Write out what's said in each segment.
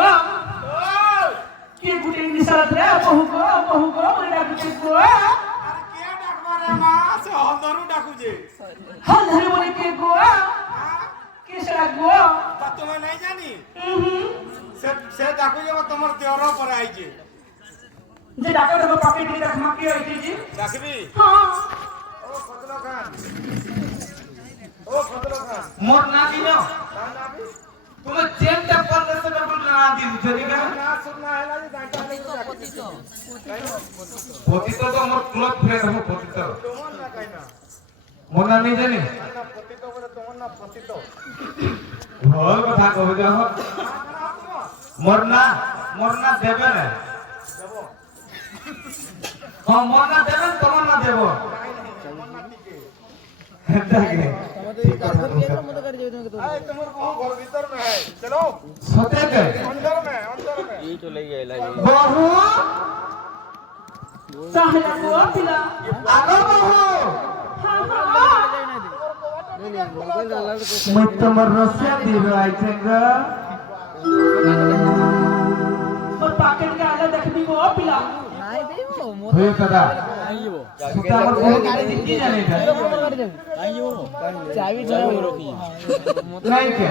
গো কি গুটি নিসাত রে বহু গো বলে ডাকুছে গো আরে কে ডাকবা রে মা সে হলদরু ডাকুছে হাল ধরে বলে কে গো কে সেটা গো তা তুমি নাই জানি হুম সে ডাকুছে তোমার দেওর পরে আইছে যে ডাকা দেবো পাপি দিয়ে দেখ মাকে আইছে জি ডাকবি হ্যাঁ ও ফজল খান মোর না দিন তার নাবি তুমি চেনটা করলে সেটা বল না দিন যদি না না শুননা হেলা যে দাঁটা লাগি পতিত পতিত তো মোর ক্লোজ ফ্রেন্ড হবো পতিত তোমার না কাই না মোর না নেই জানি না পতিত বলে তোমার না পতিত ভল কথা কবে যাও মোর না দেবে না দেব হ্যাঁ মোর না দেবে তোমার না দেব তোমার না টিকে দেখে আয় তোমার বহু ঘর ভিতর में है चलो সতে কে अंदर में ये तो ले गए लाइए বহু তাহলে গো পিলা আগো বহু হ্যাঁ হ্যাঁ মই তোমার রসিয়া দিবে আইছেন গো তোর পকেট কে আলে দেখবি গো পিলা হয়ে দাদা সুতা আমার বহু কি জানি এটা নাই কে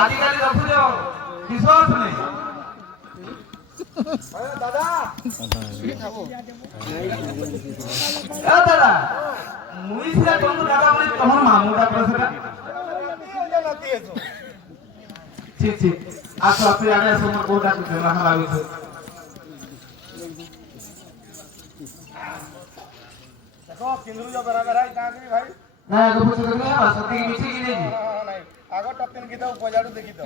আদিকালি রখু যাও বিশ্বাস নেই अरे दादा দাদা মুই সিরা তুমি দাদা বলে তোমার মামুটা প্রশ্নটা नाती है तो ঠিক আসো আপনি আগে আসো আমার কোটা করতে না লাগুছে देखो किंदरू जो बराबर है कहां के भाई না আগে বুঝতে তুমি সত্যি কি মিছে কি নেই नहीं आगो टपिन की तो पजाड़ू देखी तो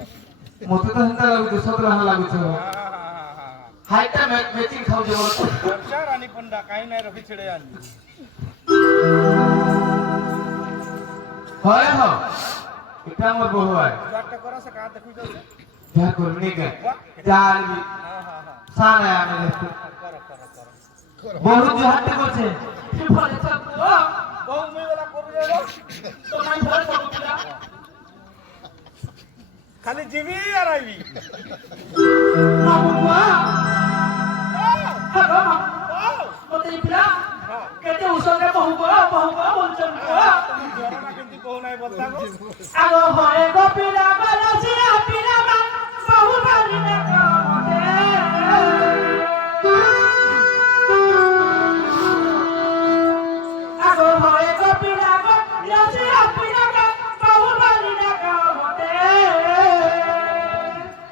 মতে তো হিন্দা লাগুছে সত্র না লাগুছে हां হাইটা ম্যাচিং খাও যে বলো वर्षा रानी पंडा काई नहीं रखी छिड़े आन হয় হ এটা আমার বহু হয় जाट करा से कहां देखू तो যা করনি কে জাল हां সানা আমি দেখতে करो বহু জহাট করছে কি বলে তো গো बहु में वाला कर जाएगा তো নাই বল তো পিলা खाली जीवी या रही মামু গো হ্যাঁ গো বলে পিলা কেতে উসলে বহু গো বলছেন গো जोरा ना किंतु बहु नहीं बोलता को আগো হয় গো পিলা বলছি পিলা বহু বাড়ি না কামতে আগো হয় গো পিলা বলছি পিলা বহু বাড়ি না কামতে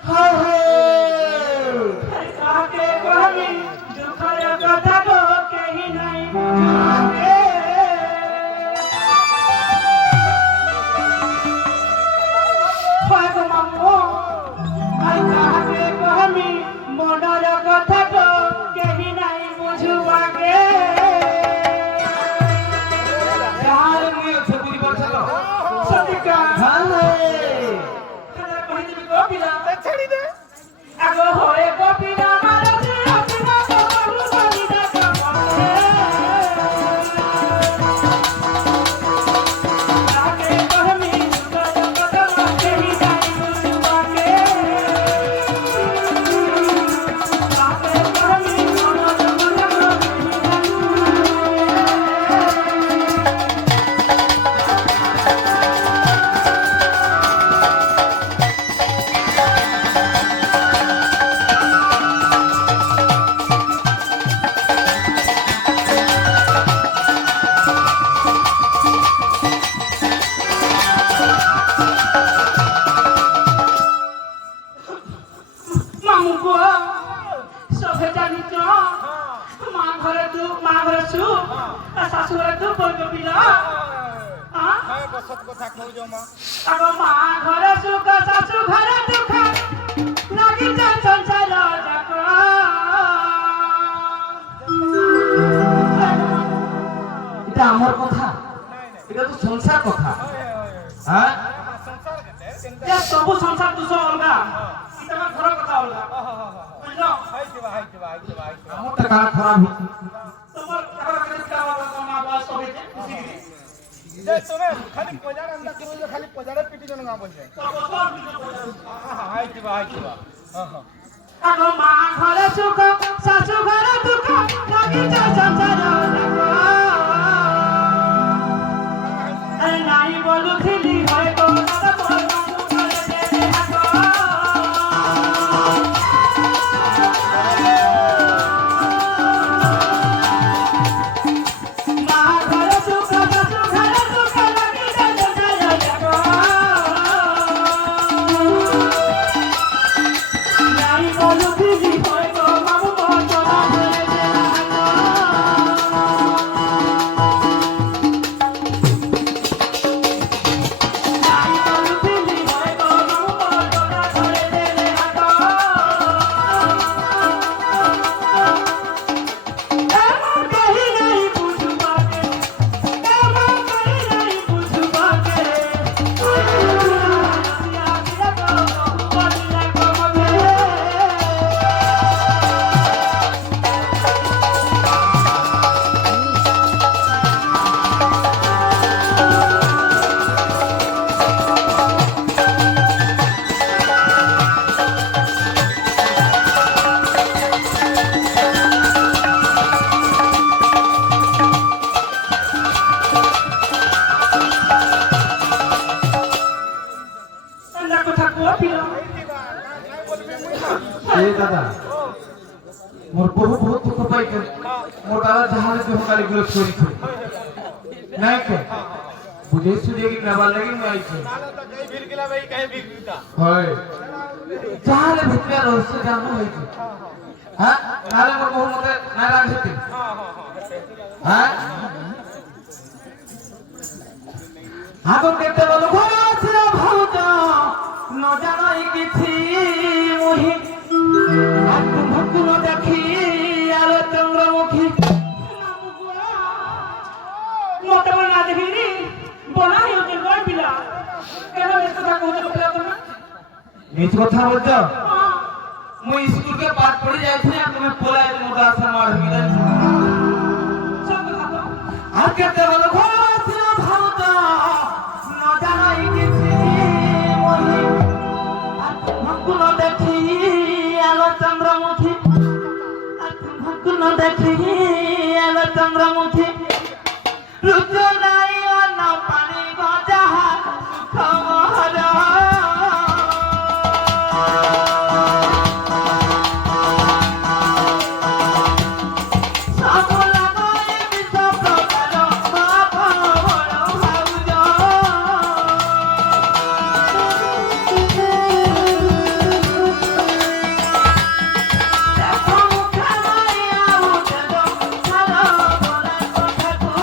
হায় কাকে কহি দুঃখের কথা গো কেহি নাই বুঝে হয় মামু আই কাকে কহি মনের কথা গো কেহি নাই বুঝবাগে আর মুই ছবি বলছ তো সতিকা হালে খানা কহি দিবি গো পিলা छड़ी दे আগো হয় গো পিলা মারছি পিলা বহু বাড়ি না কামতে কাকে কহি দুঃখের কথা গো কেহি নাই বুঝবাগে কাকে কহি মনের কথা গো মামু গো সবে জানি তো মা ঘরে ছু শাশু ঘরে তু বলবে পিলা हाय बसत को था कहू जो मां আগ মা ঘরে সুখ শাশু ঘরে দুঃখ লাগি যায় সংসার যাক এটা আমার কথা এটা তো সংসার কথা হ্যাঁ संसार कहते हैं যে সবু সংসার দুশ অলগা এটা আমার ঘর কথা অলগা বুঝলো हाय शिवा আমারটা কার খারাপ হচ্ছে তোমার টাকা কাছে টাকা মা বাস সবে খুশি গিরি जे तुम्हें खाली पजाड़ अंदर करो जो खाली पजाड़ पीटी जन गांव बोलते তো বছর বিজয় हाय शिवा আগো মা ঘরে সুখ শাশু ঘরে দুঃখ লাগিছে সংসার নাই বলুছিলি হয়তো ए दादा मोर बहुत बहुत दुख पाई के मोर दादा जहां से हम काली गुलो छोरी थे नहीं के बुझे सुझे की नवा लगी मैं आई थी कहीं फिर गेला भाई कहीं फिर गिरता होय जहां ले भितरे रहस्य जानो होई थी हां नारे मोर बहुत मते नाराज हेती हां आगो केते बोलो घोसरा भौजा न जानई किछि मोहि आतु भक्तु न देखि आलो चंद्रमुखी मोटे बना देखिनी बना होते कोई पिला केना ऐसा का कहते पिला तुम निज कथा बोलছো मुई स्कूल के पाठ पढ़ी जाई थी तुम्हें पोला मोटा आसन मार मिलन सब कहा আর কেতে বলো ঘোসরা ভৌজা ন जानई किछि मोहि आतु भक्तु न देखि आलो चंद्रमुखी आतु भक्तु न देखि आलो चंद्रमुखी रुचो नाई अन्न पानी गजा सुख महरा सब लगाए विष प्रकार बापन बड़ भाउज देखो मुख माया उठलो छालो बोला कथाକୁ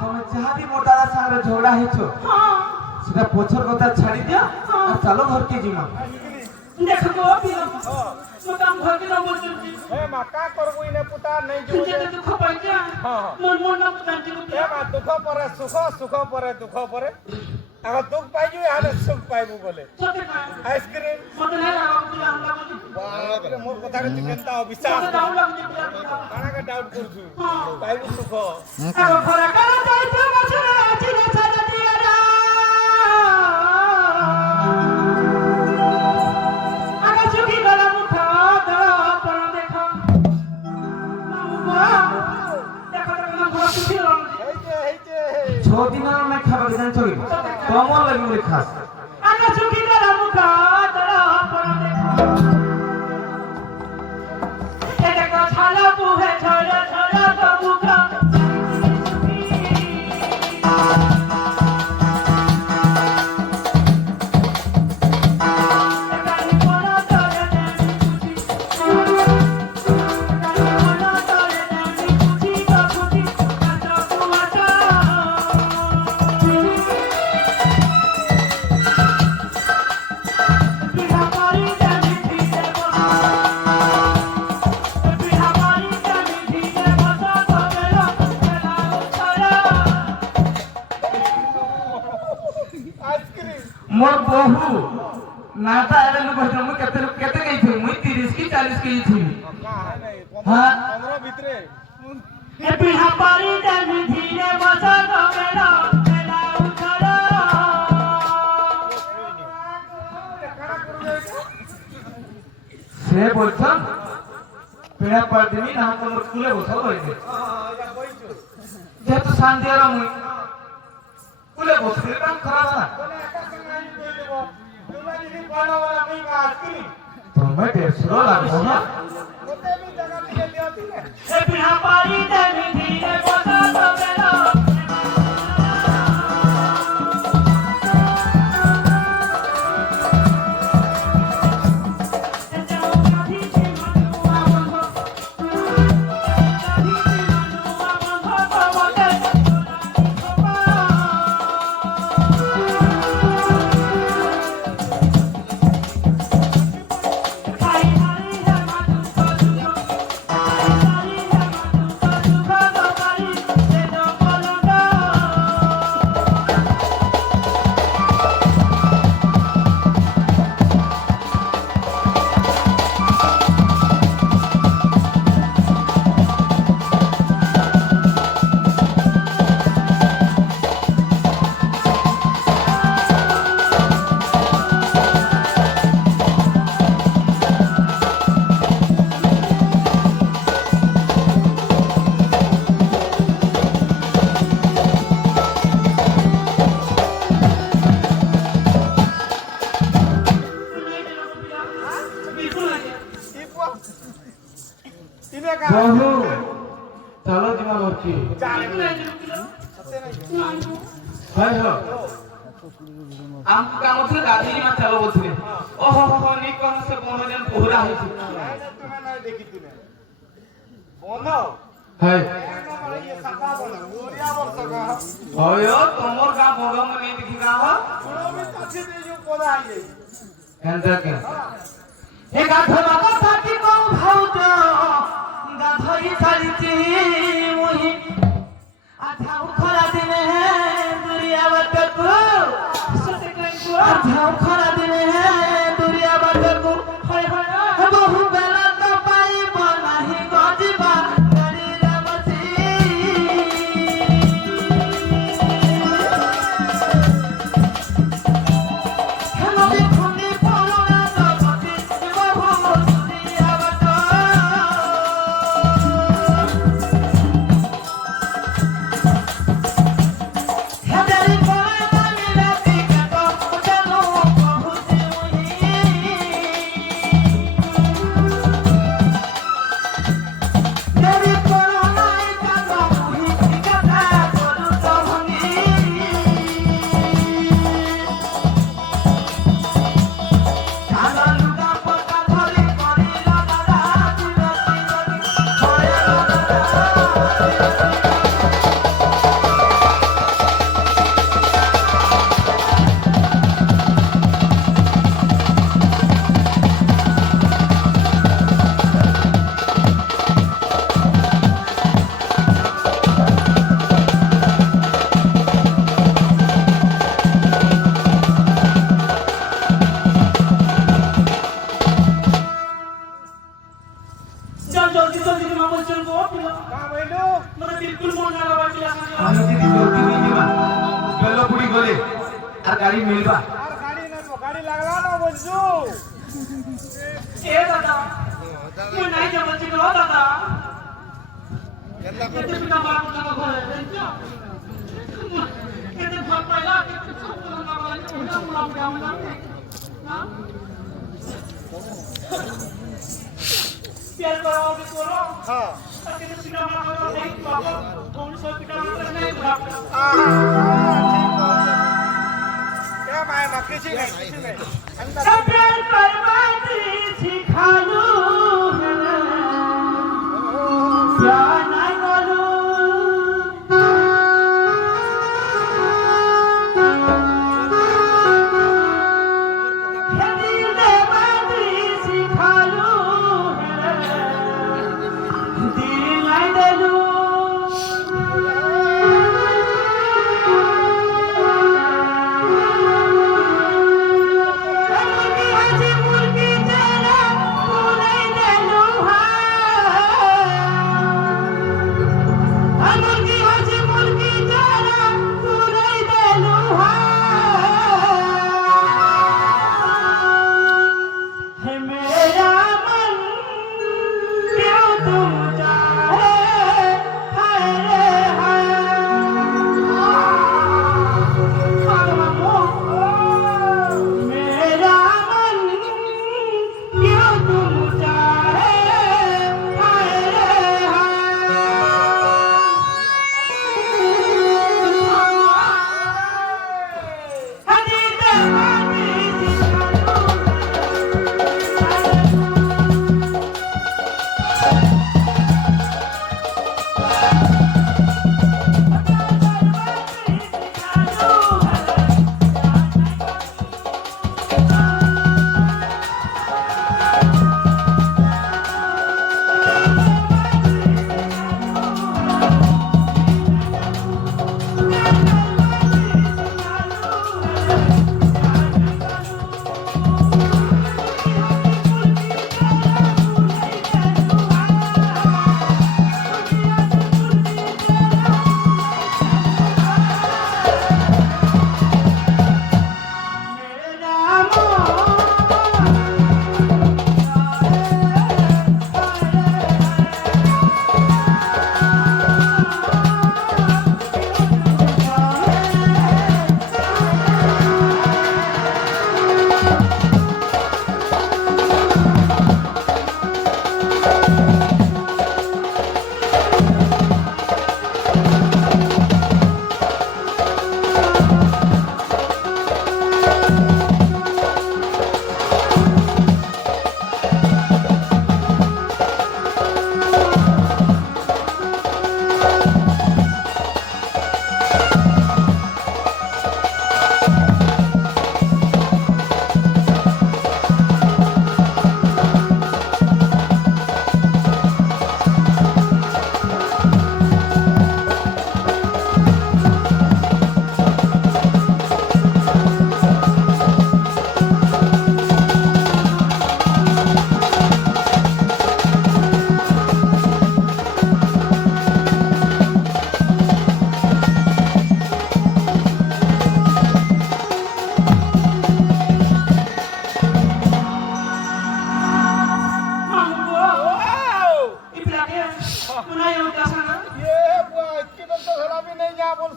তুমি যাহা বি মোর দাদা সাথে ঝগড়া হইছো সেটা পছর কথা ছাড়ি দিও আর চলো ঘরকে জিমা देखो को पिला मो काम घर के न बोलती ए मा का करबो इने पुता नहीं जो तुझे तो दुख पाइजा मन मन न जानती को ए मा दुख परे सुख सुख परे दुख परे अगर दुख पाइजु याले सुख पाइबो बोले सते का आइसक्रीम मत नहीं लगाओ पिला हम लागो बाप रे मोर कथा के केनता विश्वास मत डाउन लागो पिला काना का डाउट करछु पाइबो सुख अब फरा कर जाई तो मछरा चिरे छाड़ा दिया रा आगा सुखी गला मुख दो पर देखो देखो देखो घर सुखी रंग हेइते 6 दिन में खाবার জান চলি তোমার লাগি বলে খাস आगा सुखी गला मुख दो पर देखो ए देखो छाला बुहे छोड़ा छोड़ा तो मुख मोर बहु नाता आले लोग कहते मैं केते गई थी मैं 30 की 40 की थी हाँ 15 भीतरे ए पिहा पारी देवी धीरे बसा गमेला मेला उठरा से बोलछन पेड़ा पर दिनी ना हम मोर कुले बसल होइने जे तो शांतिरा मुई कुले बसले काम खराब ना तुम्हें 150 लागो ना ए पिहा पारी देवी धीरे बसा गमेला बहु चलो जीवन और की हाय हो आम काम थे गाड़ी में चलो बोलते ओहो हो नी कौन से कोनो दिन पोहरा है हाय होयो तुमर का बोलो में नहीं दिखी का हो कैंसर के ए गाथा बाबा थाकी को भाउजो गाधई छाड़ीची मुही आधाउ खरा दिने दुरिया बाटको सते कइको आधाउ खरा दिने दुरिया बाटको हाय हाय बहु बेला तो पाइब नाही गजिबा गाडीला बसी हेमले खुनी पलुना जगति बहु दुरिया बाटको हेदारी पळे मानिला टिकतो चलो बहुती मुही देवी कोरो नाई कानो मुही कथा करू तो भंगी काना लुगा पटा धरी करिला दादा जीवती होय जल्दी जल्दी मामा चल को पिला का भइलु मरे बिल्कुल मन ना लगा पिला আমি যদি জলদি নিয়ে যাবা বেলো পুরি গলে আর গাড়ি মিলবা আর গাড়ি না তো গাড়ি লাগলা না বলছু ए दादा कोई नहीं जब बच्चे को दादा कितने पिता मार को ना घरे देखो कितने भाग पाइला कितने सब ना वाला उड़ा मुला मुला हां प्यार करो भी करो हां कितने पिता मार को नहीं बाबा कौन सा पिता मार नहीं बुढ़ा क्या माय ना किसी नहीं अंदर सब प्यार करवाती सिखालू प्यार नहीं करू दिल दे बाती सिखालू दिल नहीं देलू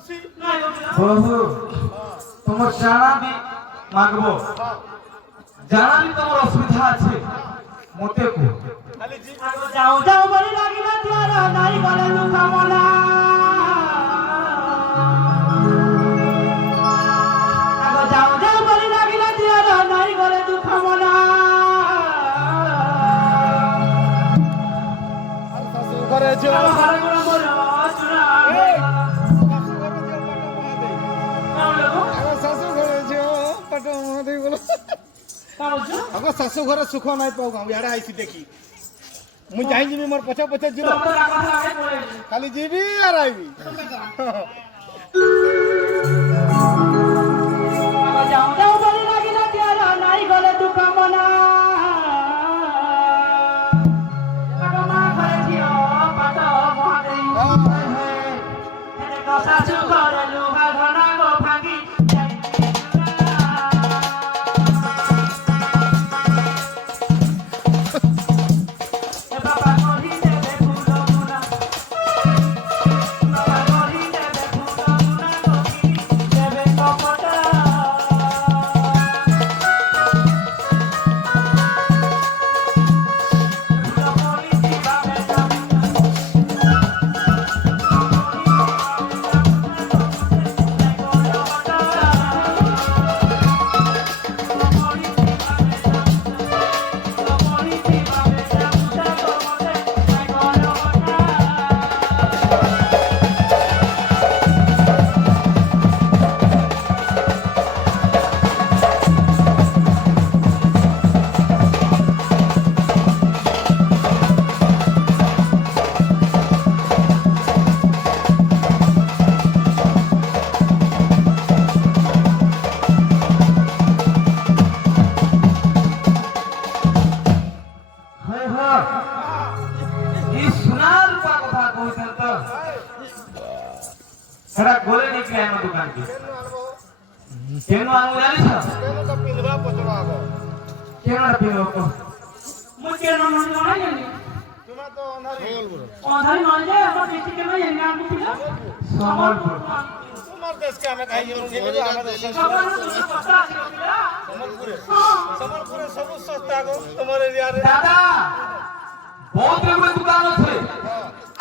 খুশি নাই গো পিলা প্রভু তোমার জানা বি মাগবো জানা বি তোমার অসুবিধা আছে মতে কো খালি জি আগো যাও যাও বলি লাগিলা তোর নাই গলে লুকামলা আগো যাও যাও বলি লাগিলা তোর নাই গলে দুঃখমলা আর শাশু ঘরে যে আগো ঘরে গুলো বলো চুরা শাশু ঘরে যে পাটা মহাদেব কামলো আমার শাশু ঘরে যে পাটা মহাদেব বলো কামছো আমার শাশু ঘরে সুখ নাই পাও আমি ইয়াড়ে আইছি দেখি মুই যাই ଯିବି মোর পছে পছে ଯିବ তো রাখা লাগে পড়ে খালি ଯିବି আর আইবি আগো যাও যাও বলি লাগিলা তোর নাই গলে দুঃখমলা আগো মা ঘরে ঝিও পাট মহাদেব এনে কষা চুকরে লুহা ঘনা গো ভাঙি এ বাবা করি দেবে ফুল গুনা বাবা করি দেবে ফুল গুনা গো দেবে কপটা ফুল করি দিবা বেটা হয় হয় এই সোনার রূপা কথা কইছেন তো সেটা গলে নিকলে আমার দোকান কি কেন আনবো জানিস তো পিলবা পচবা আগ কেন না পিলো তো মুকে নন নয় জানি তোমা তো অনারি অধাই নয় যে আমার বেশি কেন জানি না আমি ছিল সম্বলপুর তোমার দেশকে আমি খাই যাবো খেলে আমাদের সবার তো কথা আছে পিলা সম্বলপুরে সম্বলপুরে সবু সস্তা গো তোমার এরিয়ারে দাদা বহুত রকমের দোকান আছে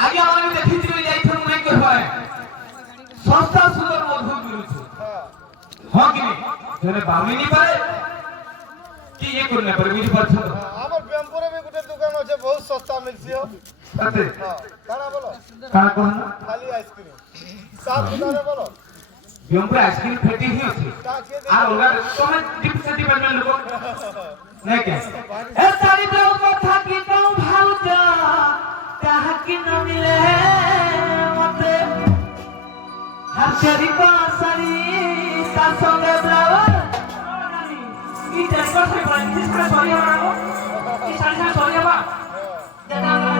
আগে আমাকে দেখিছিল যাইছিল মুই কই হয় সস্তা সুন্দর মধুর মিলুছে হ্যাঁ কি জনে বাউলি নি পারে কি ইয়ে করলে পারে বুঝি পারছ তো আমার ব্যায়ামপুরে भी গোটে দোকান আছে বহুত সস্তা মিলছে তাতে হ্যাঁ কারা বলো কার কোন খালি আইসক্রিম সাত দোকানে বলো বিয়ম্পুরে আইসক্রিম ফেটি হইছে কাকে আর ওরা তুমি ডিপসেটি বেলবেল লোক নাকি এ সারি ব্লাউজ কথা কি কও ভাউজ তাহা কি ন মিলে মতে হাতেরি পাসারি তার সঙ্গে ব্লাউজ এই দেখো সেই বলে কি করে সরিয়ে রাখো কি সারি সরিয়ে বা দাদা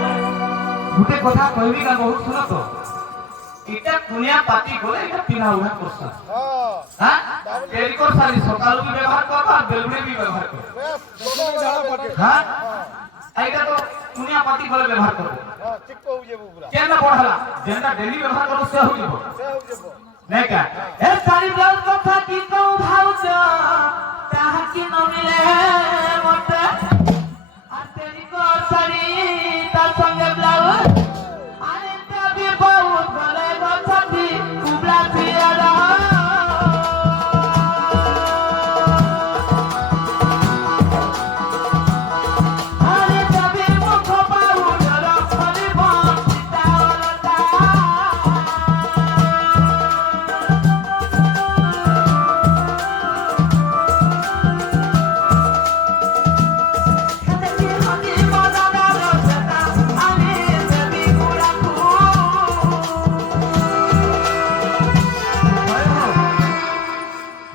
গুটে কথা কইবি না বহুত শুনো তো এটা কুনিয়া পাতি গলে এটা পিনা উড়া করছা হ্যাঁ হ্যাঁ টেরিকর সারি সকালু বি ব্যবহার করো আর বেলুড়ে বি ব্যবহার করো বেশ দোকান ঝাড়া পাটে হ্যাঁ এইটা তো কুনিয়া পাতি গলে ব্যবহার করো হ্যাঁ ঠিক কহু যাবো পুরা কেন পড়ালা যেটা ডেলি ব্যবহার করো সে হই যাব সে হউ যাবো নেকা এ সারি ব্লাউজ কথা কি কও ভাউজ তাহা কি ন মিলে মতে আর টেরিকর সারি তার সঙ্গে ব্লাউজ আরে তবে বহুত গলে গছাতি কুবলা ছিয়ারা আরে তবে মুখ পাউডার ফলে বঞ্চিতা ওলতা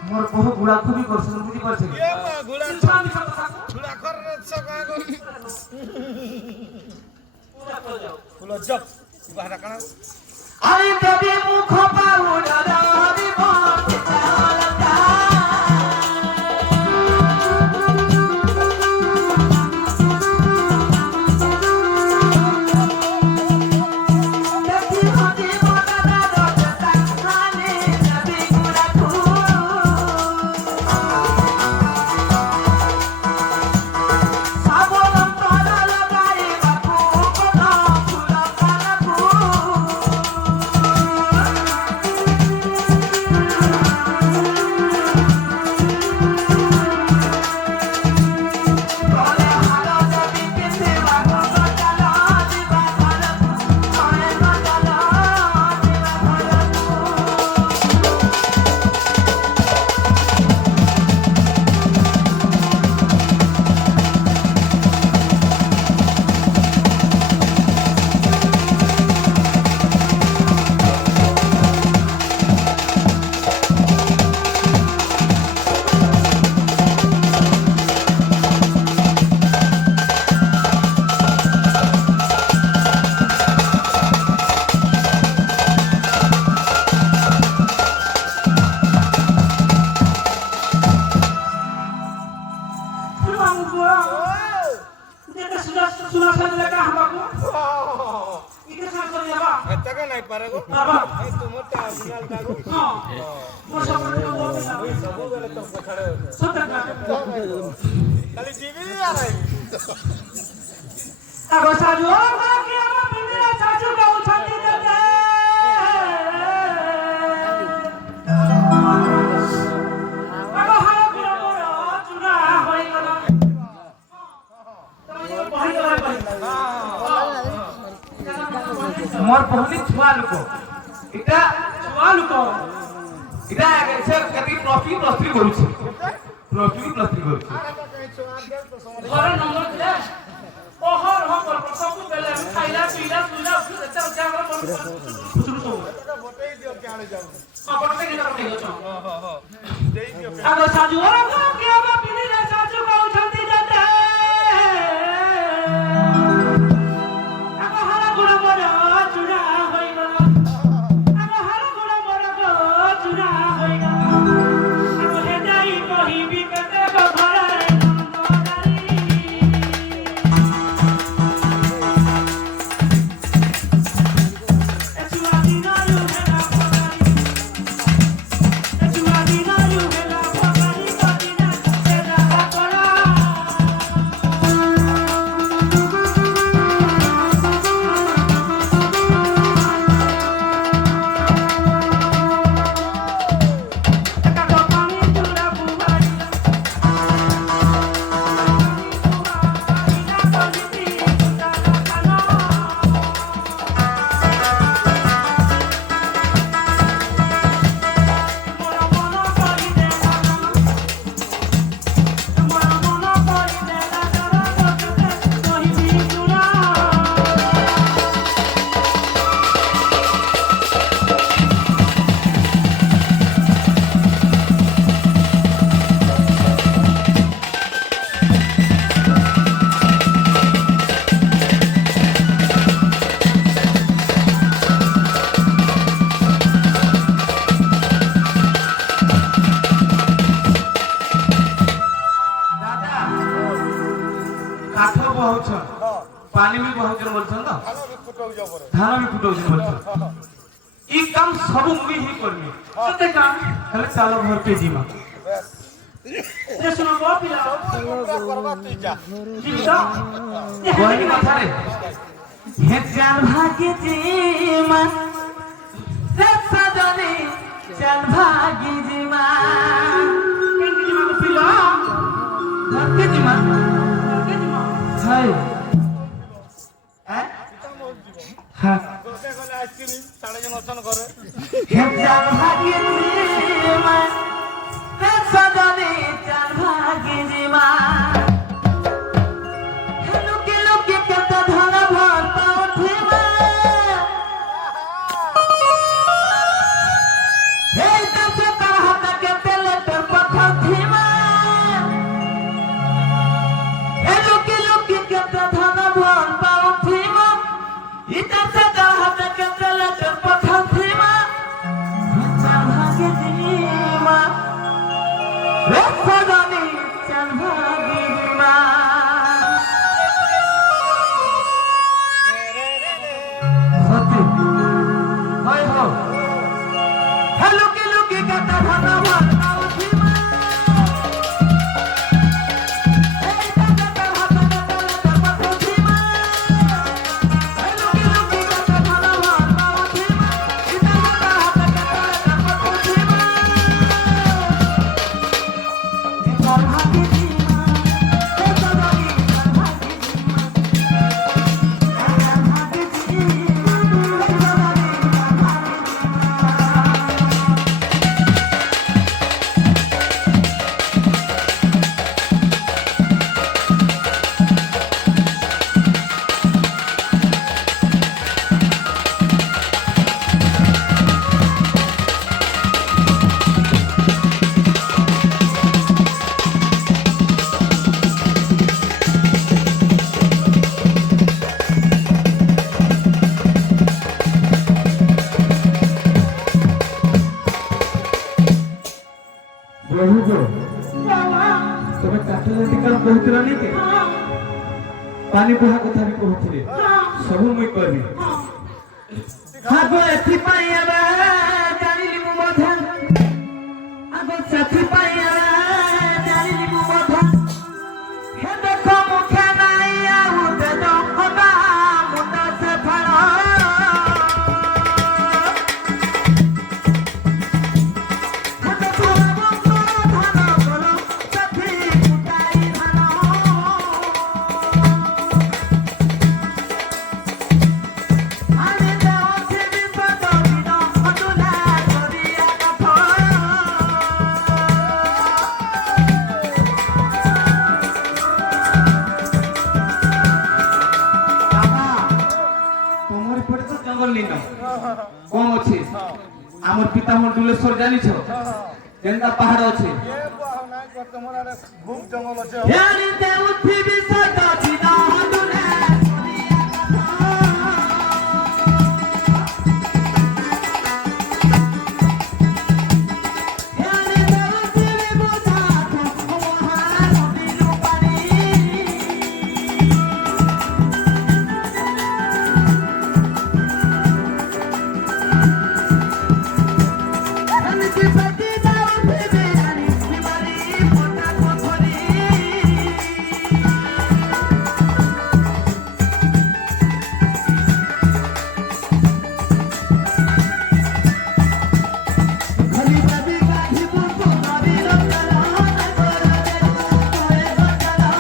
মোর বহু গুড়া খুবই করছেন বুঝি পারছেন কে মা ঘোড়া আমি সব কথা ঘোড়া কর সকা গো পুরা করে যাও ফুল জপ বাহারা কানা আরে তবে মুখ পাউডার হরি বঞ্চিতা ওলতা দেখি হদি মনরা রজতা খানে এই ତୁମରଟା ଅରିଜିନାଲ ଟାକୁ ହଁ ମୋ ସବୁବେଳେ ମୋ ପିଲା ସବୁବେଳେ ତ ପଛାଡେ ସତ କଥା ଖାଲି ଯିବି ଆରାଇ ଆଗ ସାଜୁ ବାକି ଆମ ପିଲା ସାଜୁ ଗାଉଛନ୍ତି ତତେ ଆଗ ହାଳ ପୁରା ମୋର ଚୁରା ହୋଇଗଲା मोर पहली छुआ लोक इटा ଛୁଆ ଲୋକ इटा से कति प्लस 2 प्लस 3 करूछि प्लस 2 प्लस 3 करूछि ଘର ନମ୍ବର ଥିଲା ଓହର ହଁ ପର ସବୁ ବେଲେ ଆମେ ଖାଇଲା ପିଇଲା ଶୁଇଲା ଉଠିଲା ଚାଲ ଚାଲ ପୁଛୁରୁ ସବୁ ବଟେଇ ଦିଅ କାଳେ ଯାଉ ହଁ ପଟେ କେଟା ପଟେ ଅଛ ଦେଇ ଦିଅ ଆଗ ସାଜୁ ଓର କି ଆମ ପିଲା ସାଜୁ ଗାଉଛନ୍ତି ତତେ ଆଗ ହାଳ ଗୁଡ଼ ମୋର ଚୁରା ହୋଇଗଲା ଆଗ ହାଳ ଗୁଡ଼ ମୋର ଚୁରା ହୋଇଗଲା ଆଗ ହେ ଯାଇ କହିବି କେତେ ଘରରେ ନନ୍ଦଗାରୀ ଏ ଛୁଆ ଦିନରୁ ହେଲା ପଗାରୀ ଏ ଛୁଆ ଦିନରୁ ହେଲା ପଗାରୀ କଦିନା ସେଟା କଲା ଏକା ପାଣି ଚୁରା ବୁହାରିଲା କଲିତି ସୁତା କାନ ମୋର ମନ କରିଦେଲା ମୋର ମନ କରିଦେଲା ତତେ କହିବି ଚୁରା दादा काठ बहुछ पानी भी बहुछ बोलछन त ଖାନା ବି ଫୁଟଉ ଯାଉ ପରେ धान भी फुटौछ बोलछन ई काम सब मुई ही करमी ସତେ କା खाली चालो घर पे जीमा ଏ ଶୁଣ ଗୋ ପିଲା ପୁରା କରବା ତୁଇ ଯା ଜିତ गोहिनी कथा रे हे जान भाग्य जीमा से सजनी जान भाग्य जीमा କେମିତି ଯିବାକୁ ପିଲା घर पे जीमा हाय हैं हां ଗୋटे ଗଲେ ଆଇସ୍କ୍ରିମ ସାଡେ ଜନ ଅଚନ করে हे जान भाग्य जीमा से सजनी जान भाग्य जीमा लुकी लुकी केते धन भर पाउथिमा हे दसे तरह केते लेटर पठाउथिमा हे लुकी लुकी केते धन भर पाउथिमा ई दसे तरह केते लेटर पठाउथिमा जान भाग्य जीमा रे सजनी जान भाग्य जीमा सत्य होय हो हे लुकी लुकी केते धन भर पाउथिमा हे दसे तरह केते लेटर पठाउथिमा हे लुकी लुकी केते धन भर पाउथिमा ई दसे तरह केते लेटर पठाउथिमा जान भाग्य जीमा हे सजनी जान भाग्य जीमा जान भाग्य जीमा हे सजनी जान भाग्य जीमा प्रभु को तबे काटलेटी काम कहतिरा नहीं के पानी बुहा कथा भी कहतिरे सब मुई करबी আগো এথিপাই আবা জানিলি মু বধা আগো ସେଥିପାଇଁ ଜାଣିଲି ମୁଁ ବଧା ହେ ଦେଖ ମୁଖେ ନାଇଁ ଆଉ ତେଜ ହବା ମୁଣ୍ଡ ସେ ଫାଳ ହେ ଦେଖ ବଂଶ ଧାନ କଲ ସେଠି କୁଟାଇ ଧାନ ଆମେ ତ ଅଛି ବିପଦ ଦିନ ଅତୁଲା କରିଆ କାଠ তোমার পড়ে তো জঙ্গল নিন কম আছে আমার পিতা মন্ডলেশ্বর জানিছ কেনটা পাহাড় আছে ଏ ବାହା ନାଇଁ କର ତମର ଆଡେ খুব জঙ্গল আছে ୟାରି ଦେଉଥିବି ସତ ଦିନ ଅତୁଲା କରିଆ କାଠ ୟାରି ଦେଉଥିବି ବୁଝା ମହାନ ବିଲୁ ପାଣି ଏମିତି ପତି ଯାଉଥିବେ ଜାଣି ମାରି ଫଟା ପଥରି ଖାଲି ଭାବି ଗାଧି ବୁକୁ ଧରି ରଖଲା ତୋରେ ବଚଲା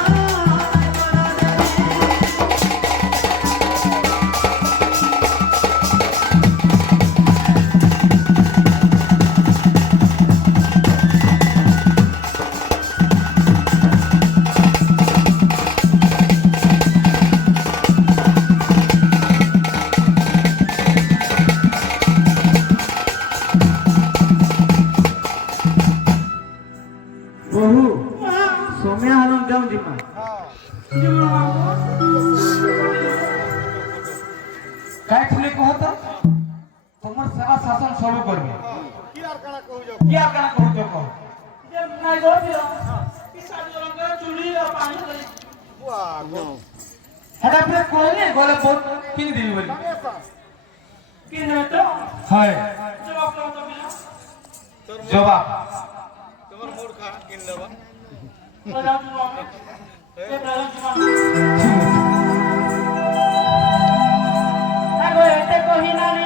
বহু সোম্যা হারম যাও জিমা কাই ছিলে কহ তো তোমার সেবা শাসন সব করবে কি আর কাଣା কହୁଛ কি আর কানা কহুছ কহ যে নাই গদিও পিসা জলঙ্গ চুলি আর পানি করে হেটা ফের কইলে গলে বহুত কিনি দিবি বলি কি নে তো হয় জবাব দাও তো বিনা জবাব তোমার মুড খা কিন লেবা রাজা জবাব এ রাজা জবাব আগো এতে কহিনানি